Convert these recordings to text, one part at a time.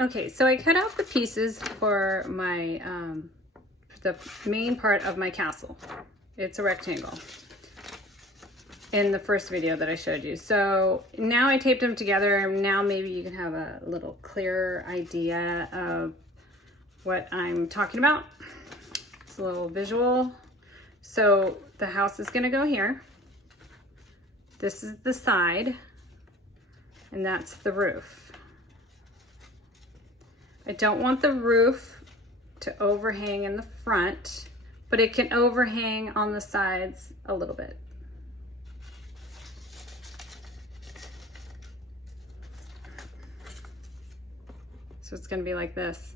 Okay, so I cut out the pieces for my the main part of my castle. It's a rectangle in the first video that I showed you. So now I taped them together. Now maybe you can have a little clearer idea of what I'm talking about. It's a little visual. So the house is gonna go here. This is the side, and that's the roof. I don't want the roof to overhang in the front, but it can overhang on the sides a little bit. So it's gonna be like this.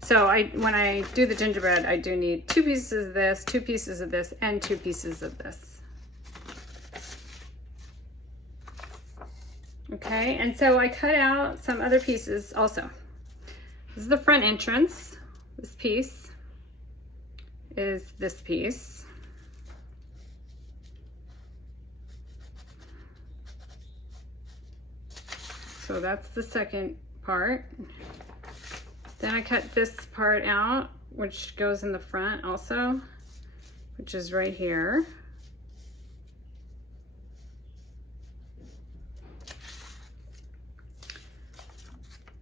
So when I do the gingerbread, I do need 2 pieces of this, 2 pieces of this, and 2 pieces of this. Okay, and so I cut out some other pieces also. This is the front entrance. This piece is this piece. So that's the second part. Then I cut this part out, which goes in the front also, which is right here.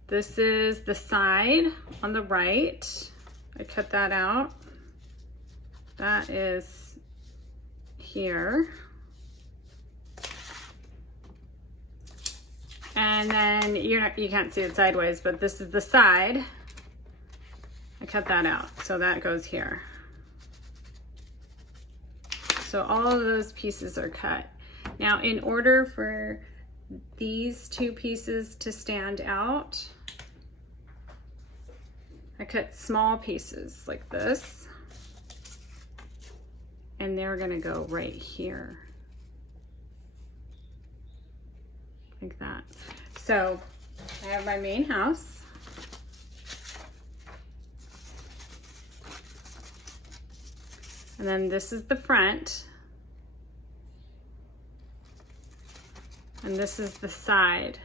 This is the side on the right. I cut that out. That is here. And then you can't see it sideways, but this is the side. I cut that out, so that goes here. So all of those pieces are cut. Now, in order for these 2 pieces to stand out, I cut small pieces like this, and they're gonna go right here, like that. So I have my main house. And then this is the front. And this is the side.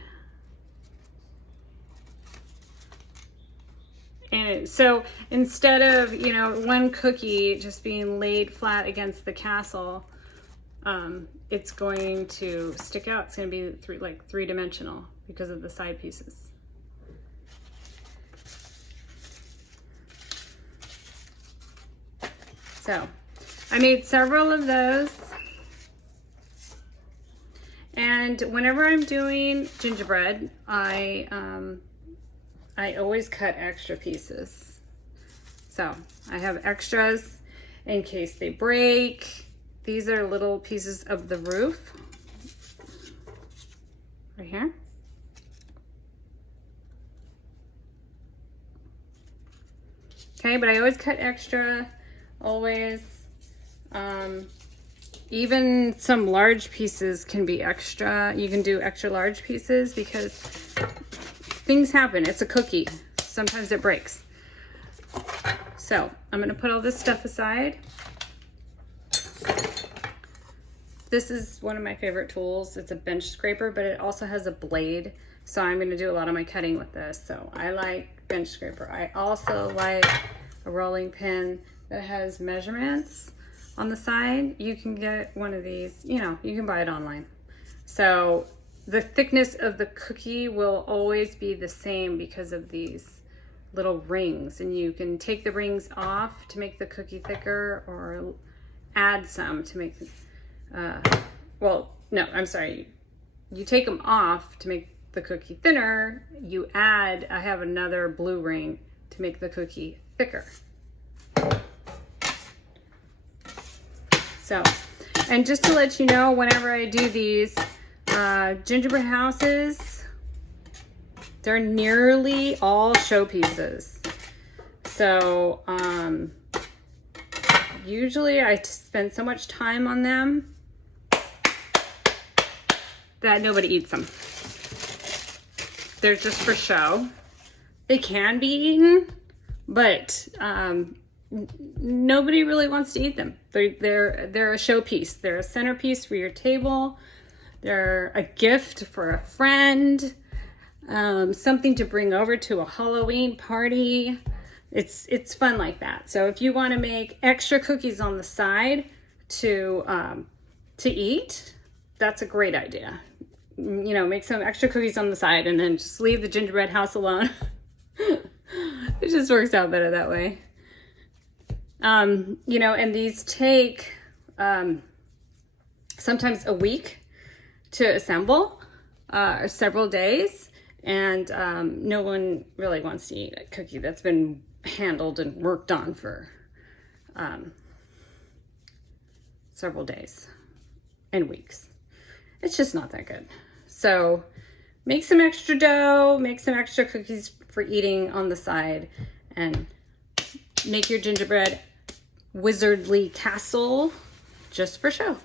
And so instead of, one cookie just being laid flat against the castle, it's going to stick out. It's going to be like three-dimensional because of the side pieces. So I made several of those. And whenever I'm doing gingerbread, I always cut extra pieces. So I have extras in case they break. These are little pieces of the roof right here. Okay, but I always cut extra, always. Even some large pieces can be extra. You can do extra large pieces because things happen. It's a cookie. Sometimes it breaks. So I'm gonna put all this stuff aside. This is one of my favorite tools. It's a bench scraper, but it also has a blade. So I'm gonna do a lot of my cutting with this. So I like bench scraper. I also like a rolling pin that has measurements on the side. You can get one of these, you can buy it online. So the thickness of the cookie will always be the same because of these little rings, and you can take the rings off to make the cookie thicker or add some to make, you take them off to make the cookie thinner. You add, I have another blue ring to make the cookie thicker. So, and just to let you know, whenever I do these gingerbread houses, they're nearly all showpieces. So, usually I spend so much time on them that nobody eats them. They're just for show. They can be eaten, but nobody really wants to eat them. They're a showpiece. They're a centerpiece for your table. They're a gift for a friend. something to bring over to a Halloween party. It's fun like that. So if you want to make extra cookies on the side to eat, that's a great idea. You know, make some extra cookies on the side and then just leave the gingerbread house alone. It just works out better that way. You know, and these take sometimes a week to assemble, or several days, and no one really wants to eat a cookie that's been handled and worked on for several days and weeks. It's just not that good. So make some extra dough, make some extra cookies for eating on the side, and make your gingerbread wizardly castle just for show.